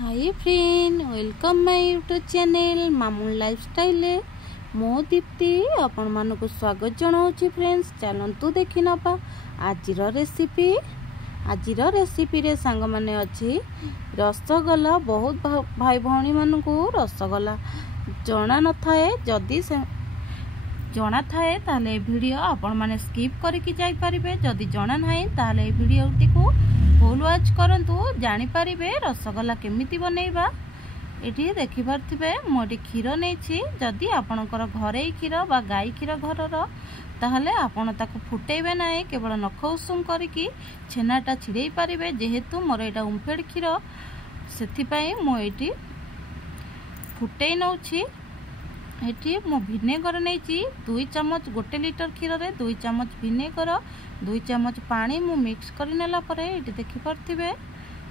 Hi friend welcome my YouTube channel Mamun lifestyle मो दीप्ति आपण मानक स्वागत जनाऊँ फ्रेंड्स। चलतु देखि नबा आजिर रेसिपी रे सांग माने अछि रसगोल्ला। बहुत भाई भौणी मानक रसगोल्ला जना न थाए, जदि से जना थाए ताले वीडियो आपण माने स्किप करके जाई परिबे। जदि जना नाही ताले वीडियो टिकु फुल वाच करंतु जानि परिबे रसगोल्ला केमिति बनेइबा। एठी देखि पारथिबे मोटी क्षीर नेछि। जदि आपणकर घरे क्षीर बा गाई क्षीर घरर ताहले आपण ताकु फुटेइबे नाही, केवल नख उषुम करिकि छेनाटा छिड़ेई पारिबे। जेहेतु मोर एटा उम्फेड क्षीर सेथि पई मो एठी फुटेई नउछि। एठी मो भिनेगर नेछि 2 चम्मच, 1 लिटर क्षीर रे 2 चम्मच भिनेगर, 2 चम्मच पानी मु मिक्स कर नेला परे एठी देखि पारथिबे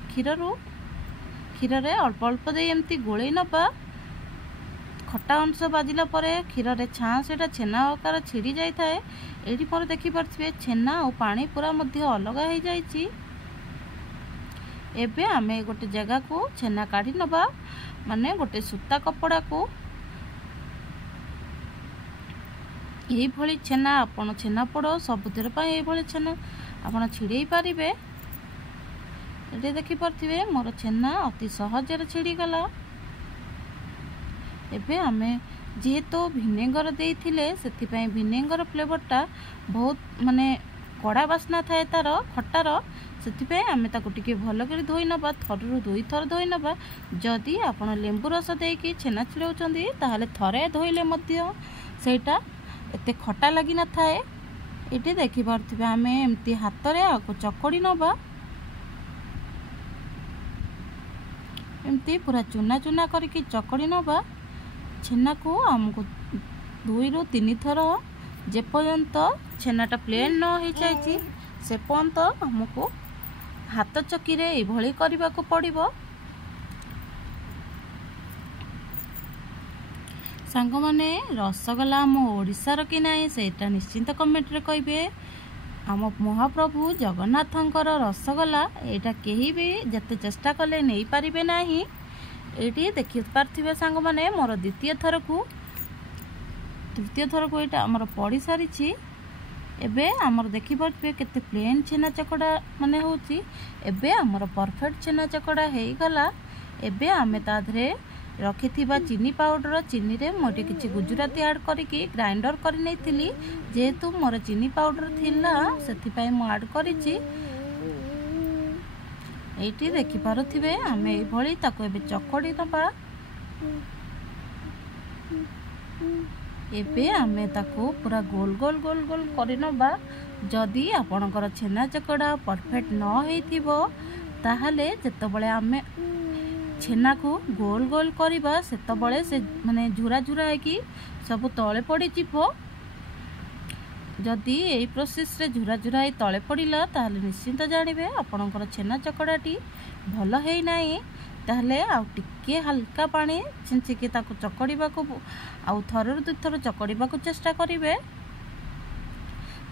क्षीर रे अल्प अल्प दे एमती गोळेई नबा। खट्टा अंश बाजिला परे क्षीर रे छांस एटा छेना आकार छिड़ी जाई थाए। एठी पर देखि पारथिबे छेना और पानी पूरा मध्य अलग हो जाईछि। एबे आमे गोटे जगह को छेना काढी नबा, माने गोटे सूता कपड़ा को यही भली छेना आपण छेना पड़ सबुतिर पाई यही भली छेना आपण छिड़ेई पारिबे। एटे देखि पारथिबे मोर छेना अति सहज रे छिड़ी गला। एबे आमे जेहेतु भिनेगर देइथिले सेथि पई भिनेगर फ्लेवरटा बहुत माने कड़ा बास्ना थाए तार खट्टार। सेथि पई आमे ताकु टिके भलो करी धोई नबा, थररु 2 थर धोई नबा। जदि आपण लेंबू रस देइकी छेना छिड़ौचंदी ताहले थरे धोइले मध्य सेटा एते खट्टा लगी न थाए। एटी देखि पारथिबे आमे एमती हाथ रे आको चकड़ी नबा, एमती पूरा चुना चुना करके चकड़ी नबा। छेना को हमको 2 रु 3 थर जे पर्यंत छेनाटा प्लेन न हो जाइछि से पर्यंत हमको हाथ चकी रे ए भली करबा को पड़िबो। सांग माने रसगोल्ला आम ओडिशार कि नाई सेटा निश्चिंत कमेंट रे कहिबे। आम महाप्रभु जगन्नाथंकर रसगोल्ला एटा केही भी जते चेष्टा कले नहीं पारिबे नाही। एटी देखि पारथिबे सांग माने मोर तृतीय थर को एटा हमर पड़ी सारिछि। एबे हमर देखि पारथिबे केते प्लेन छेना चकड़ा माने होछि। एबे हमर परफेक्ट छेना चकड़ा हेई गला। एबे आमे ताधरे रखिथिबा चीनी पाउडर, चीनी रे मोटे किछि गुजराती ऐड करिकि ग्राइंडर करि नैथिली। जेहेतु मोर चीनी पाउडर थिला सेथि पई मु ऐड करिछि। एटी देखि पारुथिबे आमे ए भली ताको एबे चकड़ी नबा। एबे आमे ताको पूरा गोल गोल गोल गोल करि नबा। जदि आपणकर छेना चकड़ा परफेक्ट न हेइथिबो ताहले जेतबळे आमे छेना को गोल गोल करिबा सेतबळे से माने झुरा झुरा कि सब तळे पड़ी जिवो। जदि एई प्रोसेस रे झुरा झुरा तळे पड़िला ताहले निश्चिंत जानिबे आपणकर छेना चकड़ाटी भल हेई नाही। ताहले आ टिके हल्का पानी छिंचिके ताको चकड़ीबा को आ थररु 2 थर चकड़ीबा को चेष्टा करिवे।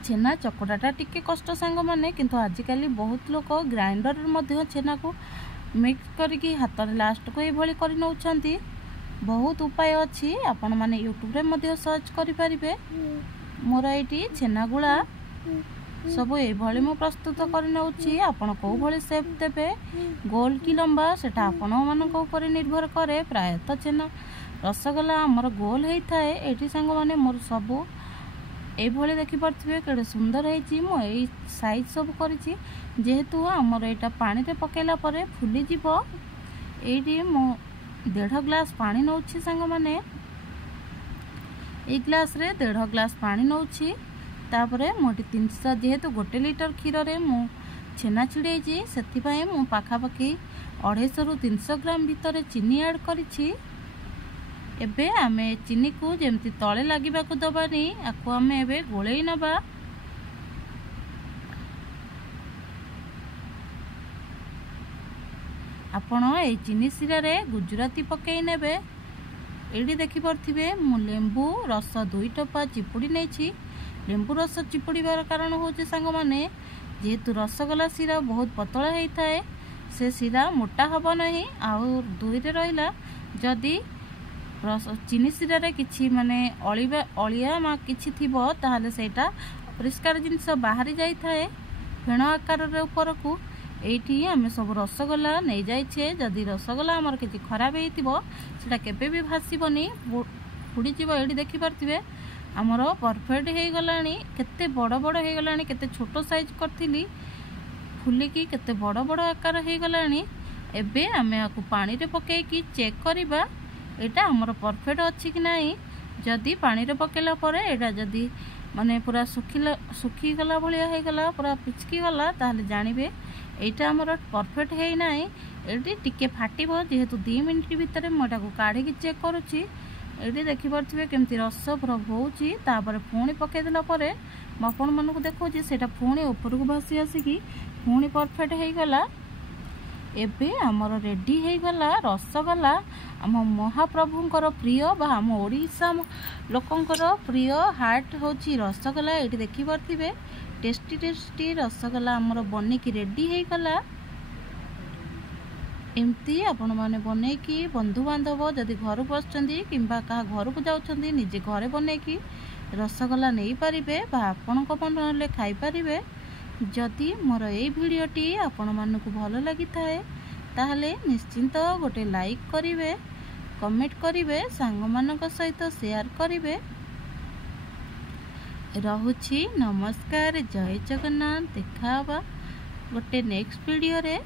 छेना चकड़ाटा टिके कष्ट सांग माने, किंतु आजिकाली बहुत लोक ग्राइंडर मध्ये छेना को मिक्स करके हाथ लास्ट को ये कर नौछंती। बहुत उपाय अच्छी, आपण माने यूट्यूब रे मध्ये सर्च करि परिबे। मोर एटी छेना गुला सब ए भली मु प्रस्तुत कर नउछि। आपण को भली शेप देबे गोल की लंबा सेटा आपण मानक ऊपर निर्भर करे। प्रायतः छेना रसगोल्ला हमर गोल हेई थाए। एटी संग माने मोर सब ए भली देखि पारथिबे केडे सुंदर हेछि। मु एई साइज सब करिछि। जेहेतु हमर एटा पानी रे पकेला परे फुली जिवो। एटी मो 1.5 ग्लास पानी नउछि संग माने। एक ग्लास रे 1.5 ग्लास पानी नउछि। तापरे मोटी 300 जेहेतु 1 लिटर क्षीर रे मु छेना छिड़ेछि सेथि पई मु पाखा पाखी 250 रु 300 ग्राम भीतर चीनी ऐड करिछि। एबे आमे चीनी को जेमती तळे लागिबा को दबानी आको आमे एबे गोळेई नबा। आपण ए चीनी सिरा रे गुजराती पकेई नेबे। एडी देखि पारथिबे मु लेंबू रस 2 टोपा चिपुड़ी नेछि। लेंबू रस चिपुड़ीबार कारण होचे सांग माने जेहेतु रसगोल्ला सिरा बहुत पतला हेई थाए से शिरा मोटा हम ना। आउ दुई रे रहिला जदि चीनी शिरा रे किछि माने अलिया किछि थिबो ताहले सेटा परिष्कार जिनस बाहरी जाई थाए फेण आकार रे ऊपर को। एठी आमे सब रसगोला नहीं जाइछे। जदि रसगोला हमर किछि खराब हेतिबो सेटा केबे भी भासीबनी फुडी जीवो। एठी देखि परथिबे हमर परफेक्ट हे गलानी। केते बड़ बड़ हे गलानी, केते छोटो साइज करथिली फुली की केते बड़ बड़ आकार हे गलानी। एबे आमे आकु पानी रे पके की चेक करिबा एटा हमर परफेक्ट अछि कि नाही। जदि पानी रे पकेला परे एटा जदि माने पूरा सुखी गला भलिया हे गला, पूरा पिचकी गला, ताहले जानिबे एटा हमर परफेक्ट हे नाही। एटी टिके फाटिबो जेहेतु 2 मिनिट भितर मोटा को काढी की चेक करूची। एटी देखि परथिबे केमती रस पूरा होउची। तापर पुणी पके देला परे आपण मन को देखौची सेटा पुणी ऊपर को भासी आसी की पुणी परफेक्ट हे गला। एबे हमर रेडी हे गला रसगोला। आम महाप्रभुंकर प्रिय बा आम ओडिशा लोकंकर प्रिय हार्ट होची रसगोला। एटी देखि परथिबे टेस्टी टेस्टी रसगोला हमर बने की रेडी हे गला। एमती आपण माने बने की बंधु बांधव जदि घर को आछंदी किंबा का घर को जाउछंदी निजे घरे बने की रसगोला नहीं पारिबे बा आपण को बनले खाई पारिबे। जदि मोर ए भिडियोटी आपण मानकु भलो लागि थाए ताहले निश्चिंत गोटे लाइक करिवे, कमेंट करिवे, सांग मानक सहित शेयर करिवे। रहुछि नमस्कार, जय जगन्नाथ। देखा गोटे नेक्स्ट वीडियो रे।